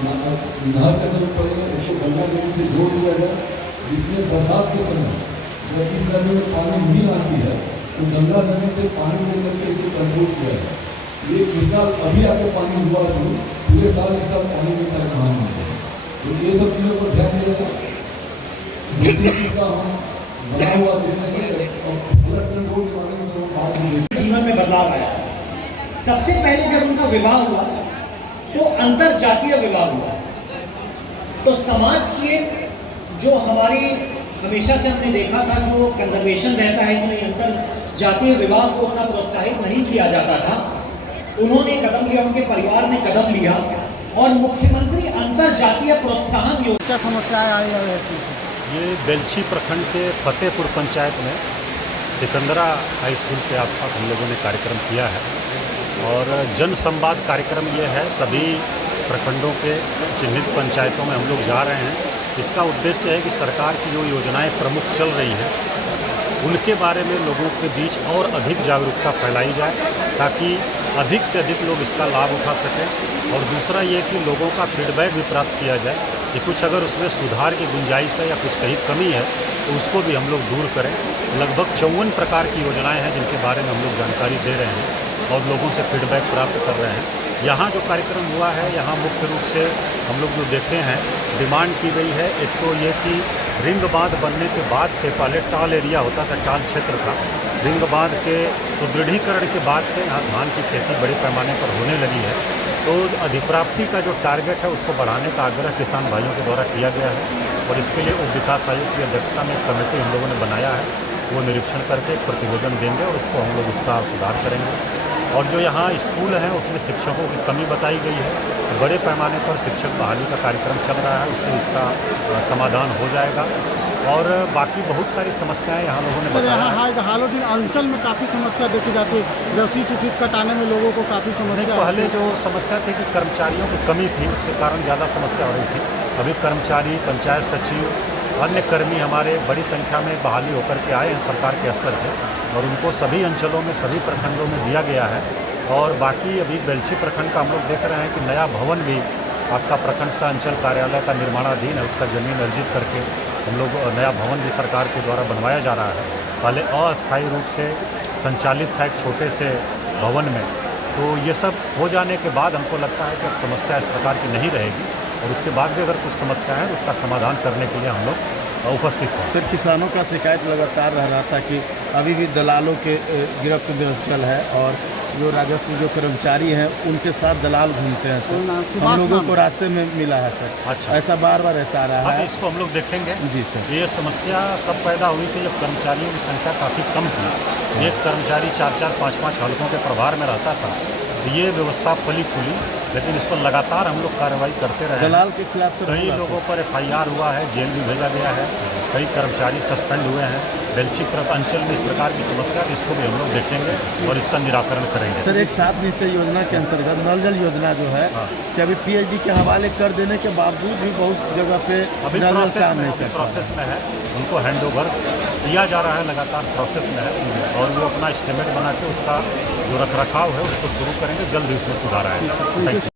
नहर का जरूरत पड़ेगा, इसको गंगा नदी से जोड़ दिया जाए, जिसमें बरसात के समय जब इस नदी में पानी नहीं आती है तो गंगा नदी से पानी लेकर के इसे कंट्रोल किया है। ये इस साल अभी आके पानी हुआ शुरू, पूरे साल इस साल पानी में तक कहाँ नहीं है, तो ये सब चीज़ों पर ध्यान दिया जाए। का हम बना हुआ देखने के और फ्लड कंट्रोल के बारे में सब बात जीवन में बदलाव आया। सबसे पहले जब उनका विवाह हुआ तो अंतर जातीय विवाह हुआ। तो समाज के जो हमारी हमेशा से हमने देखा था जो कंजर्वेशन रहता है कि नहीं अंतर जातीय विवाह को उतना प्रोत्साहित नहीं किया जाता था, उन्होंने कदम लिया, उनके परिवार ने कदम लिया और मुख्यमंत्री अंतर जातीय प्रोत्साहन योजना। क्या समस्याएं आई है? ये बेलछी प्रखंड के फतेहपुर पंचायत में सिकंदरा हाई स्कूल के आसपास हम लोगों ने कार्यक्रम किया है और जन संवाद कार्यक्रम ये है। सभी प्रखंडों के चिन्हित पंचायतों में हम लोग जा रहे हैं। इसका उद्देश्य है कि सरकार की जो योजनाएं प्रमुख चल रही हैं उनके बारे में लोगों के बीच और अधिक जागरूकता फैलाई जाए ताकि अधिक से अधिक लोग इसका लाभ उठा सकें। और दूसरा ये कि लोगों का फीडबैक भी प्राप्त किया जाए कि कुछ अगर उसमें सुधार की गुंजाइश है या कुछ कहीं कमी है तो उसको भी हम लोग दूर करें। लगभग 54 प्रकार की योजनाएं हैं जिनके बारे में हम लोग जानकारी दे रहे हैं और लोगों से फीडबैक प्राप्त कर रहे हैं। यहाँ जो कार्यक्रम हुआ है यहाँ मुख्य रूप से हम लोग जो देखे हैं डिमांड की गई है, एक तो ये कि रिंग बांध बनने के बाद से पहले टाल एरिया होता था, चाल क्षेत्र था। रिंग बांध के सुदृढ़ीकरण के बाद से यहाँ धान की खेती बड़े पैमाने पर होने लगी है, तो अधिप्राप्ति का जो टारगेट है उसको बढ़ाने का आग्रह किसान भाइयों के द्वारा किया गया है और इसके लिए उप विकास आयोग की अध्यक्षता में एक कमेटी हम लोगों ने बनाया है। वो निरीक्षण करके एक प्रतिवेदन देंगे और उसको हम लोग उसका सुधार करेंगे। और जो यहाँ स्कूल हैं उसमें शिक्षकों की कमी बताई गई है, बड़े पैमाने पर शिक्षक बहाली का कार्यक्रम चल रहा है, उससे इसका समाधान हो जाएगा। और बाकी बहुत सारी समस्याएं यहाँ लोगों ने बताया। यहाँ हालों अंचल में काफ़ी समस्या देखी जाती है, रसीद उसीद कटाने में लोगों को काफ़ी समस्या। पहले जो समस्या थी कि कर्मचारियों की कमी थी, उसके कारण ज़्यादा समस्या हो रही थी। अभी कर्मचारी, पंचायत सचिव, अन्य कर्मी हमारे बड़ी संख्या में बहाली होकर के आए हैं सरकार के स्तर से और उनको सभी अंचलों में, सभी प्रखंडों में दिया गया है। और बाकी अभी बेलछी प्रखंड का हम लोग देख रहे हैं कि नया भवन भी आपका प्रखंड सा अंचल कार्यालय का निर्माणाधीन है, उसका जमीन अर्जित करके हम लोग नया भवन भी सरकार के द्वारा बनवाया जा रहा है। पहले अस्थायी रूप से संचालित था एक छोटे से भवन में, तो ये सब हो जाने के बाद हमको लगता है कि अब समस्या इस प्रकार की नहीं रहेगी और उसके बाद भी अगर कुछ समस्या है तो उसका समाधान करने के लिए हम लोग उपस्थित हैं। सर, किसानों का शिकायत लगातार रह रहा था कि अभी भी दलालों के गिरफ्त में चल है और जो राजस्व जो कर्मचारी हैं उनके साथ दलाल घूमते हैं। सर, हम लोगों को रास्ते में मिला है सर। अच्छा, ऐसा बार बार ऐसा आ रहा है। इसको हम लोग देखेंगे। जी सर। ये समस्या कब पैदा हुई थी जब कर्मचारियों की संख्या काफ़ी कम थी। एक कर्मचारी 4-4, 5-5 हलकों के प्रभार में रहता था। ये व्यवस्था फली फूली, लेकिन इस पर लगातार हम लोग कार्रवाई करते रहे। दलाल के खिलाफ कई लोगों पर FIR हुआ है, जेल भी भेजा गया है, कई कर्मचारी सस्पेंड हुए हैं। बेलछी अंचल में इस प्रकार की समस्या है, इसको भी हम लोग देखेंगे और इसका निराकरण करेंगे। सर, एक 7 निश्चय योजना के अंतर्गत नल जल योजना जो है कि अभी PhD के हवाले कर देने के बावजूद भी बहुत जगह पे अभी प्रोसेस में है, उनको हैंड ओवर किया जा रहा है, लगातार प्रोसेस में है और वो अपना एस्टिमेट बना के उसका जो रखरखाव है उसको शुरू करेंगे, जल्द ही उसमें सुधार आएगा।